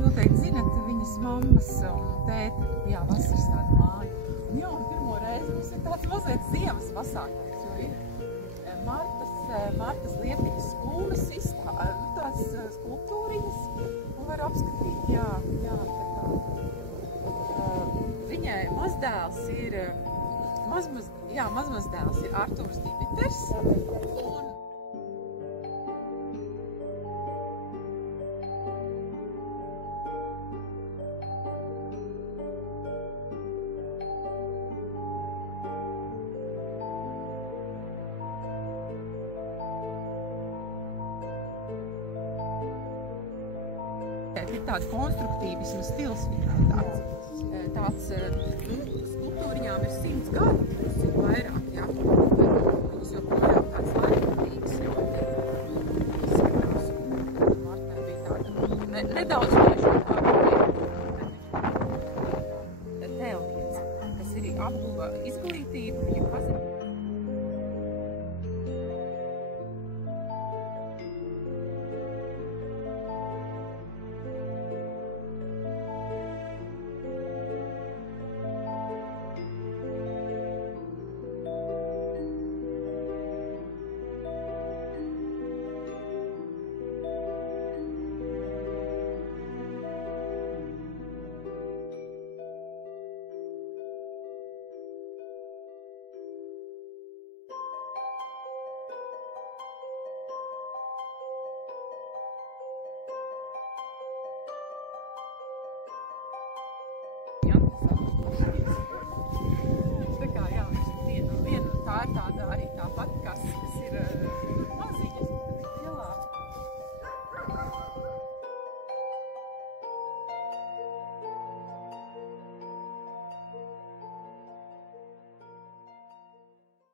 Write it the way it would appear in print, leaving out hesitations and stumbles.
Noteikti zinat, viņas mammas un tēti, jā, vasaras tāda māja. Un jā, un pirmo reizi mums ir tāds mazliet ziemas pasākums, jo ir Martas Liepiņas skūnas tāds skulptūriņas, ko var apskatīt, jā, viņai mazdēls ir, mazmazdēls ir Artūrs Dimiters, un ir tāda konstruktīvisma stils viņai tāds skulptūriņām ir 100 gadu, tas ir vairāk, jā. Viņas joprojām tāds laikmatīgs, jo izskatās, un Martai bija tāda nedaudz